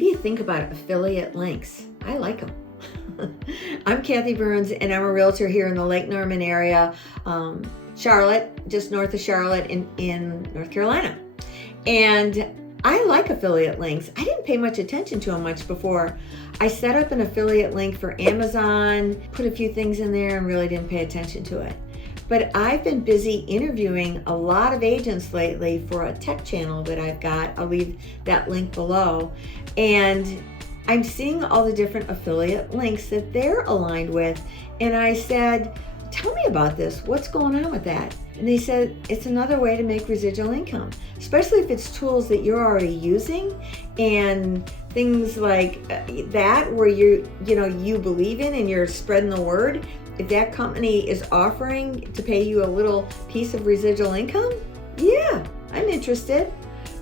What do you think about affiliate links? I like them. I'm Kathy Burns, and I'm a realtor here in the Lake Norman area, Charlotte, just north of Charlotte in North Carolina. And I like affiliate links. I didn't pay much attention to them much before. I set up an affiliate link for Amazon, put a few things in there, and really didn't pay attention to it. But I've been busy interviewing a lot of agents lately for a tech channel that I've got. I'll leave that link below. And I'm seeing all the different affiliate links that they're aligned with. And I said, tell me about this. What's going on with that? And they said, it's another way to make residual income, especially if it's tools that you're already using and things like that where you believe in and you're spreading the word. If that company is offering to pay you a little piece of residual income, yeah, I'm interested.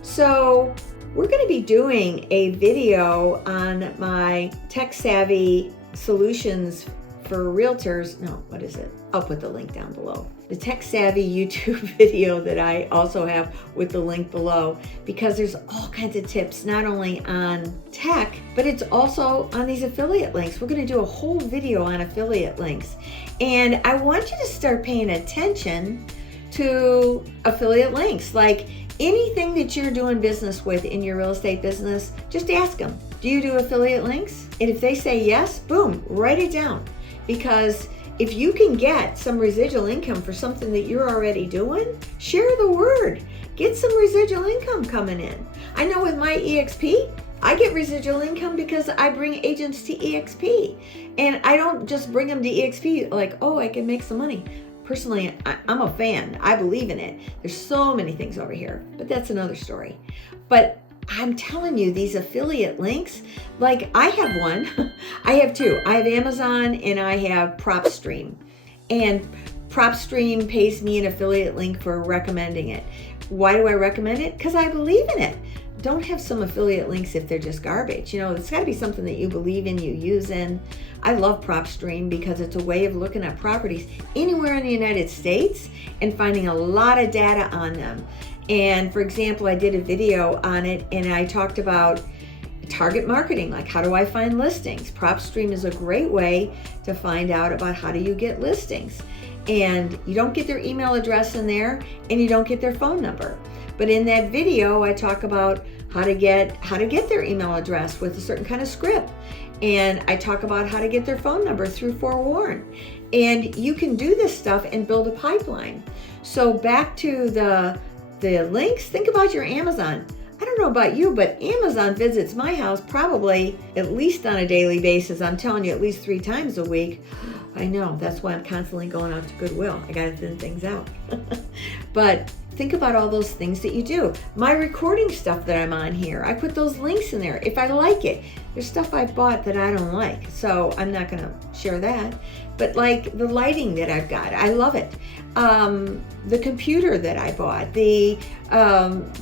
So we're going to be doing a video on my tech savvy solutions for realtors. No, what is it? I'll put the link down below. The tech savvy YouTube video that I also have with the link below, because there's all kinds of tips, not only on tech, but it's also on these affiliate links. We're going to do a whole video on affiliate links. And I want you to start paying attention to affiliate links. Like anything that you're doing business with in your real estate business, just ask them, do you do affiliate links? And if they say yes, boom, write it down. Because if you can get some residual income for something that you're already doing, share the word. Get some residual income coming in. I know with my EXP, I get residual income because I bring agents to EXP. And I don't just bring them to EXP like, oh, I can make some money. Personally, I'm a fan. I believe in it. There's so many things over here, but that's another story. But I'm telling you, these affiliate links, like I have one, I have two. I have Amazon and I have PropStream. And PropStream pays me an affiliate link for recommending it. Why do I recommend it? Because I believe in it. Don't have some affiliate links if they're just garbage. It's got to be something that you believe in, you use in. I love PropStream because it's a way of looking at properties anywhere in the United States and finding a lot of data on them. And for example, I did a video on it and I talked about target marketing, like how do I find listings? PropStream is a great way to find out about how do you get listings. And you don't get their email address in there and you don't get their phone number. But in that video, I talk about how to get their email address with a certain kind of script. And I talk about how to get their phone number through FOREWARN. And you can do this stuff and build a pipeline. So back to the links, think about your Amazon. I don't know about you, but Amazon visits my house probably at least on a daily basis. I'm telling you, at least 3 times a week. I know, that's why I'm constantly going out to Goodwill. I got to thin things out. But think about all those things that you do. My recording stuff that I'm on here, I put those links in there if I like it. There's stuff I bought that I don't like, so I'm not going to share that. But like the lighting that I've got, I love it. The computer that I bought, the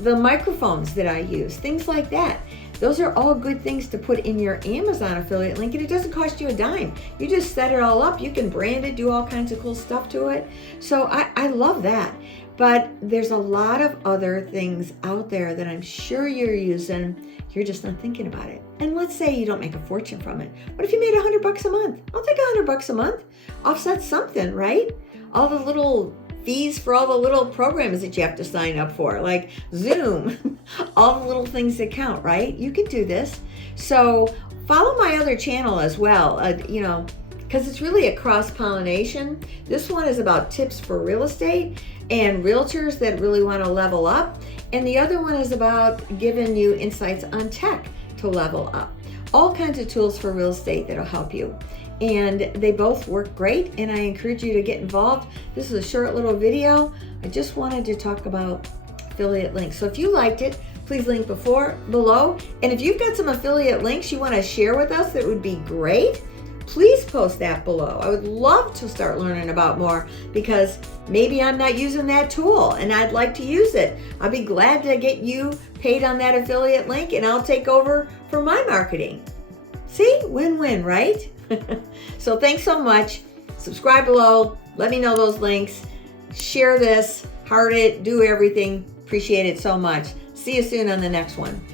microphones that I use, things like that. Those are all good things to put in your Amazon affiliate link, and it doesn't cost you a dime. You just set it all up. You can brand it, do all kinds of cool stuff to it. So I love that. But there's a lot of other things out there that I'm sure you're using. You're just not thinking about it. And let's say you don't make a fortune from it. What if you made $100 a month? I'll take $100 a month. Offset something, right? All the little fees for all the little programs that you have to sign up for, like Zoom, all the little things that count, right? You can do this. So follow my other channel as well, because it's really a cross-pollination. This one is about tips for real estate and realtors that really want to level up. And the other one is about giving you insights on tech to level up. All kinds of tools for real estate that'll help you. And they both work great, and I encourage you to get involved. This is a short little video. I just wanted to talk about affiliate links. So if you liked it, please link below. And if you've got some affiliate links you want to share with us, that would be great. Please post that below. I would love to start learning about more, because maybe I'm not using that tool and I'd like to use it. I'll be glad to get you paid on that affiliate link, and I'll take over for my marketing. See, win-win, right? So thanks so much. Subscribe below. Let me know those links. Share this, heart it, do everything. Appreciate it so much. See you soon on the next one.